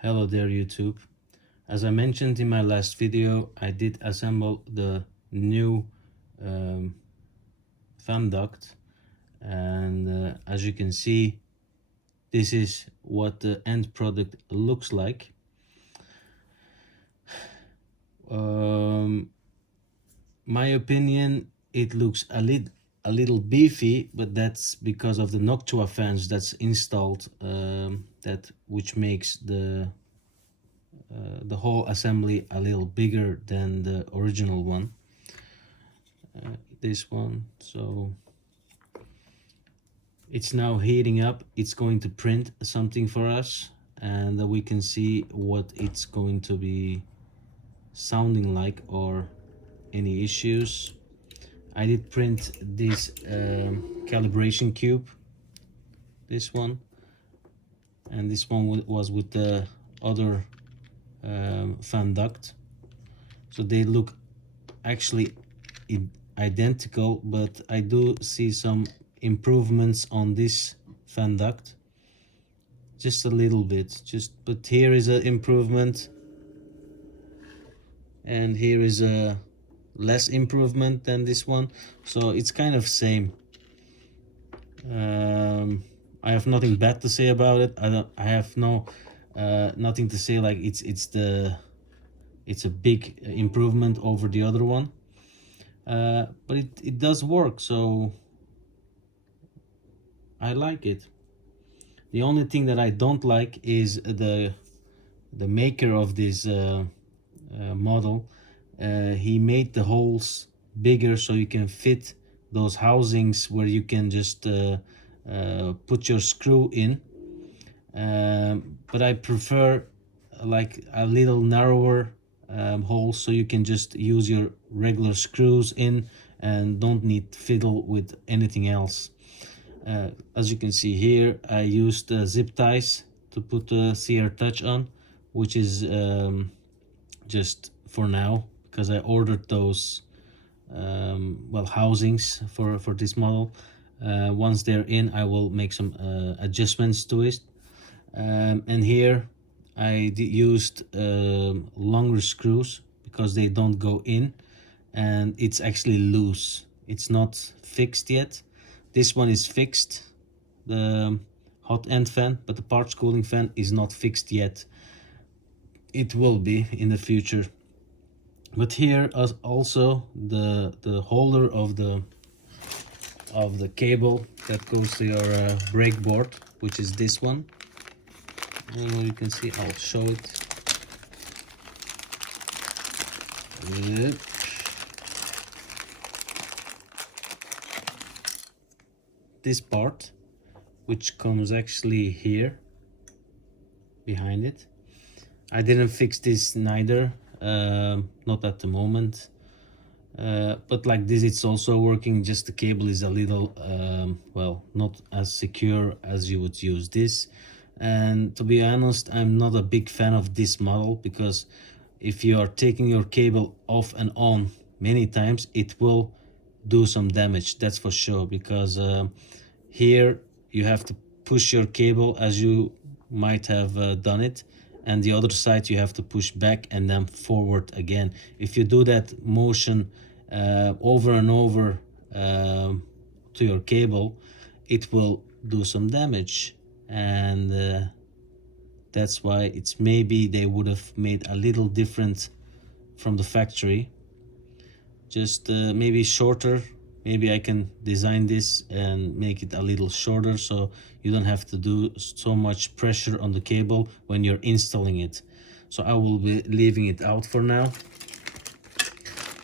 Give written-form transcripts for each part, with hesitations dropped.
Hello there YouTube. As I mentioned in my last video, I did assemble the new um, fan duct, and as you can see, this is what the end product looks like. My opinion, it looks a little beefy, but that's because of the Noctua fans that's installed, which makes the whole assembly a little bigger than the original one. This one, so it's now heating up. It's going to print something for us, and we can see what it's going to be sounding like or any issues. I did print this calibration cube, this one, and this one was with the other fan duct, so they look actually identical, but I do see some improvements on this fan duct, just a little bit. But here is an improvement, and here is a less improvement than this one, so it's kind of same. I have nothing bad to say about it. I have nothing to say like it's a big improvement over the other one, but it does work, so I like it. The only thing that I don't like is the maker of this model. He made the holes bigger so you can fit those housings where you can just put your screw in, but I prefer like a little narrower hole, so you can just use your regular screws in and don't need fiddle with anything else. As you can see here, I used zip ties to put the CR Touch on, which is just for now, because I ordered those housings for this model. Once they're in, I will make some adjustments to it. And here I used longer screws because they don't go in, and it's actually loose. It's not fixed yet. This one is fixed, the hot end fan, but the parts cooling fan is not fixed yet. It will be in the future. But here is also the holder of the cable that goes to your breakboard, which is this one. And you can see, I'll show it. Yep. This part, which comes actually here behind it. I didn't fix this neither, not at the moment, but like this it's also working, just the cable is a little not as secure as you would use this. And to be honest, I'm not a big fan of this model, because if you are taking your cable off and on many times, it will do some damage, that's for sure, because here you have to push your cable as you might have done it, and the other side you have to push back and then forward again. If you do that motion over and over to your cable, it will do some damage, and that's why it's maybe they would have made a little different from the factory, just maybe shorter. Maybe I can design this and make it a little shorter, so you don't have to do so much pressure on the cable when you're installing it. So I will be leaving it out for now.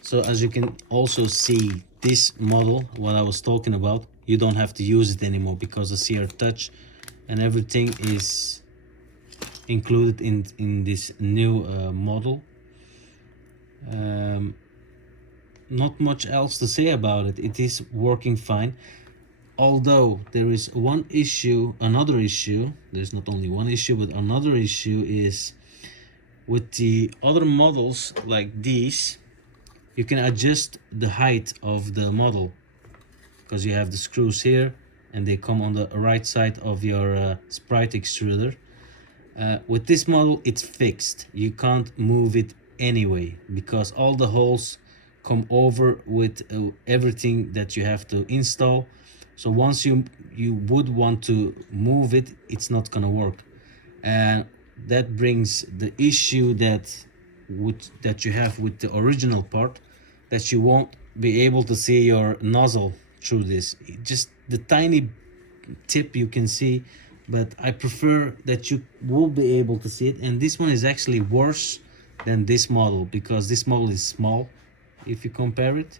So as you can also see, this model, what I was talking about, you don't have to use it anymore, because the CR Touch and everything is included in this new model. Not much else to say about it. It is working fine, although there is another issue. There's not only one issue, but another issue is with the other models like these. You can adjust the height of the model, because you have the screws here and they come on the right side of your sprite extruder. With this model, it's fixed. You can't move it anyway because all the holes come over with everything that you have to install. So once you would want to move it, it's not gonna work. And that brings the issue that you have with the original part, that you won't be able to see your nozzle through this. Just the tiny tip you can see, but I prefer that you will be able to see it. And this one is actually worse than this model because this model is small if you compare it,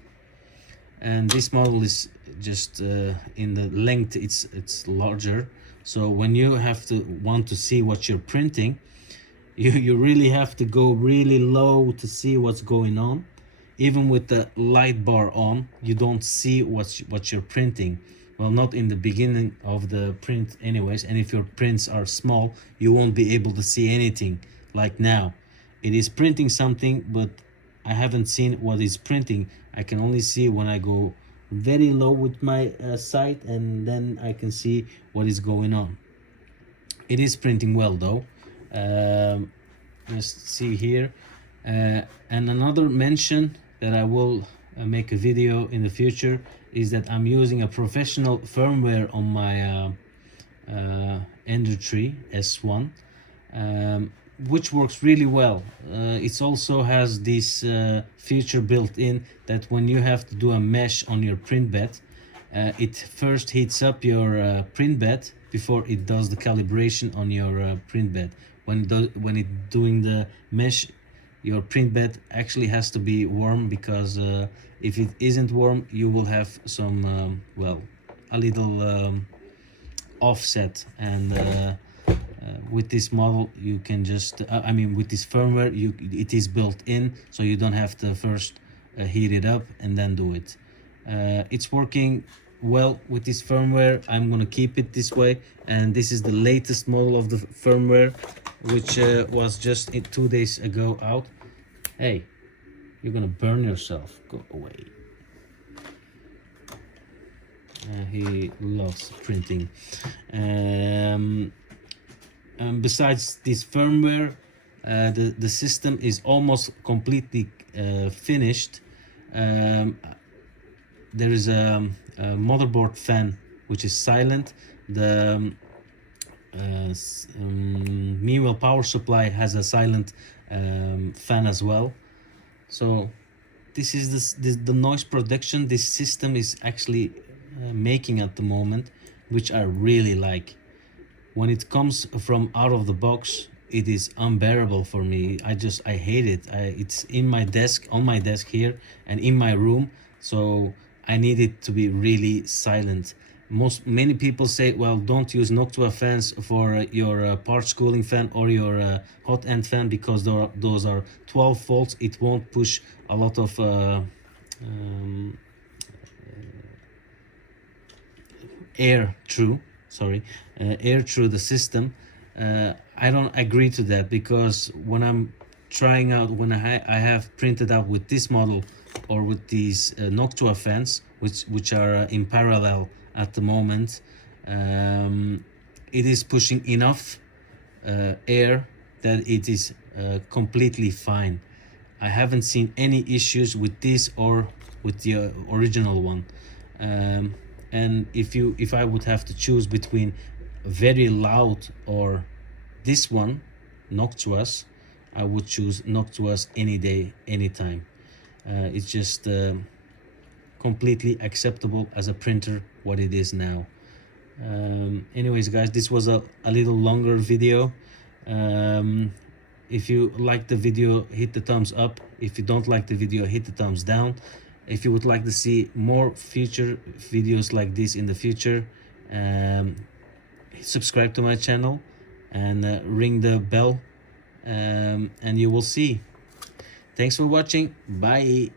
and this model is just in the length it's larger. So when you have to want to see what you're printing, you really have to go really low to see what's going on. Even with the light bar on, you don't see what you're printing. Well, not in the beginning of the print anyways, and if your prints are small, you won't be able to see anything. Like now, it is printing something, but I haven't seen what it's printing. I can only see when I go very low with my sight, and then I can see what is going on. It is printing well though. Let's see here. And another mention that I will make a video in the future is that I'm using a professional firmware on my Ender 3 S1, which works really well. It also has this feature built in that when you have to do a mesh on your print bed, it first heats up your print bed before it does the calibration on your print bed. When it's doing the mesh, your print bed actually has to be warm, because if it isn't warm, you will have some well, a little offset. And with this model, you can just I mean, with this firmware, it is built in, so you don't have to first heat it up and then do it. It's working well with this firmware. I'm gonna keep it this way, and this is the latest model of the firmware, which was just 2 days ago out. Hey, you're gonna burn yourself, go away. He loves printing. Besides this firmware, the system is almost completely finished. There is a motherboard fan which is silent. The Meanwhile power supply has a silent fan as well. So this is the noise protection this system is actually making at the moment, which I really like. When it comes from out of the box, it is unbearable for me. I hate it. It's in my desk, on my desk here, and in my room, so I need it to be really silent. Many people say, well, don't use Noctua fans for your parts cooling fan or your hot end fan, because those are 12 volts. It won't push a lot of air through the system. I don't agree to that, because when I'm trying out, when I have printed out with this model or with these Noctua fans, which are in parallel at the moment, it is pushing enough air that it is completely fine. I haven't seen any issues with this or with the original one. And if I would have to choose between very loud or this one, Noctuas, I would choose Noctuas any day, anytime. It's just completely acceptable as a printer what it is now. Anyways guys, this was a little longer video. If you like the video, hit the thumbs up. If you don't like the video, hit the thumbs down. If you would like to see more future videos like this in the future, subscribe to my channel and ring the bell, and you will see. Thanks for watching. Bye.